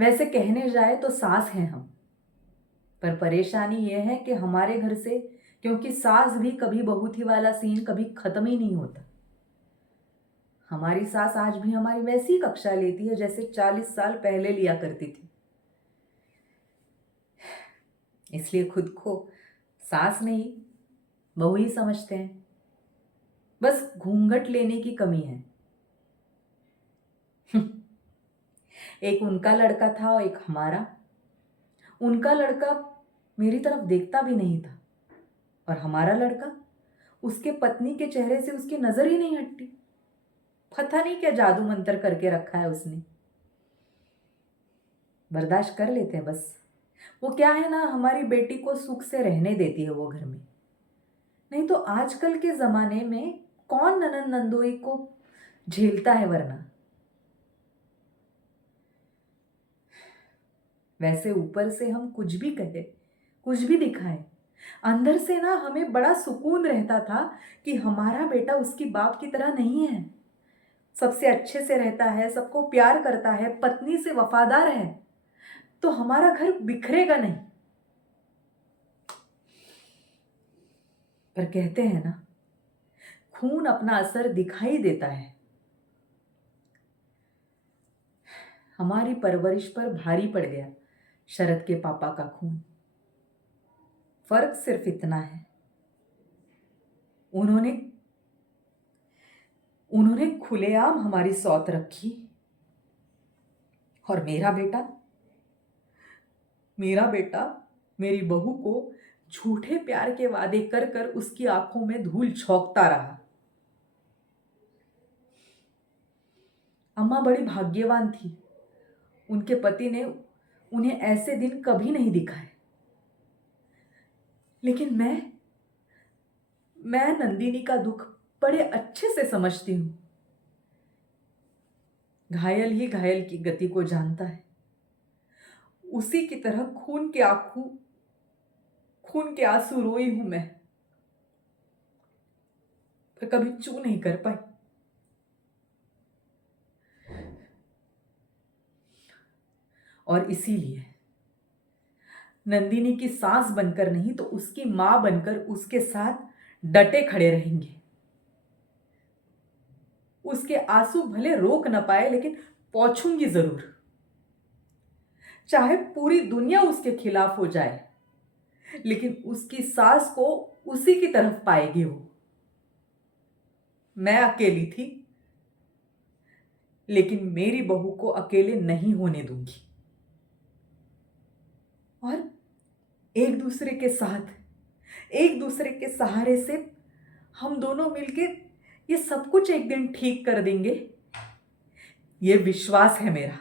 वैसे कहने जाए तो सास हैं हम, पर परेशानी यह है कि हमारे घर से, क्योंकि सास भी कभी बहू थी वाला सीन कभी खत्म ही नहीं होता। हमारी सास आज भी हमारी वैसी कक्षा लेती है जैसे 40 साल पहले लिया करती थी। इसलिए खुद को सास नहीं बहू ही समझते हैं। बस घूंघट लेने की कमी है। एक उनका लड़का था और एक हमारा। उनका लड़का मेरी तरफ देखता भी नहीं था और हमारा लड़का, उसके पत्नी के चेहरे से उसकी नजर ही नहीं हटती। पता नहीं क्या जादू मंतर करके रखा है उसने। बर्दाश्त कर लेते हैं बस। वो क्या है ना, हमारी बेटी को सुख से रहने देती है वो घर में। नहीं तो आजकल के जमाने में कौन ननंद नंदोई को झेलता है वरना। वैसे ऊपर से हम कुछ भी कहे, कुछ भी दिखाए, अंदर से ना हमें बड़ा सुकून रहता था कि हमारा बेटा उसकी बाप की तरह नहीं है। सबसे अच्छे से रहता है, सबको प्यार करता है, पत्नी से वफादार है, तो हमारा घर बिखरेगा नहीं। पर कहते हैं ना, खून अपना असर दिखाई देता है। हमारी परवरिश पर भारी पड़ गया शरद के पापा का खून। फर्क सिर्फ इतना है, उन्होंने उन्होंने खुलेआम हमारी सौत रखी और मेरा बेटा मेरी बहू को झूठे प्यार के वादे कर कर उसकी आंखों में धूल झोंकता रहा। अम्मा बड़ी भाग्यवान थी, उनके पति ने उन्हें ऐसे दिन कभी नहीं दिखाए। लेकिन मैं नंदिनी का दुख बड़े अच्छे से समझती हूं। घायल ही घायल की गति को जानता है। उसी की तरह खून के आंसू रोई हूं मैं, पर कभी चू नहीं कर पाई। और इसीलिए नंदिनी की सास बनकर नहीं तो उसकी मां बनकर उसके साथ डटे खड़े रहेंगे। उसके आंसू भले रोक न पाए, लेकिन पहुंचूंगी जरूर। चाहे पूरी दुनिया उसके खिलाफ हो जाए, लेकिन उसकी सास को उसी की तरफ पाएगी वो। मैं अकेली थी, लेकिन मेरी बहू को अकेले नहीं होने दूंगी। और एक दूसरे के सहारे से हम दोनों मिलके ये सब कुछ एक दिन ठीक कर देंगे, ये विश्वास है मेरा।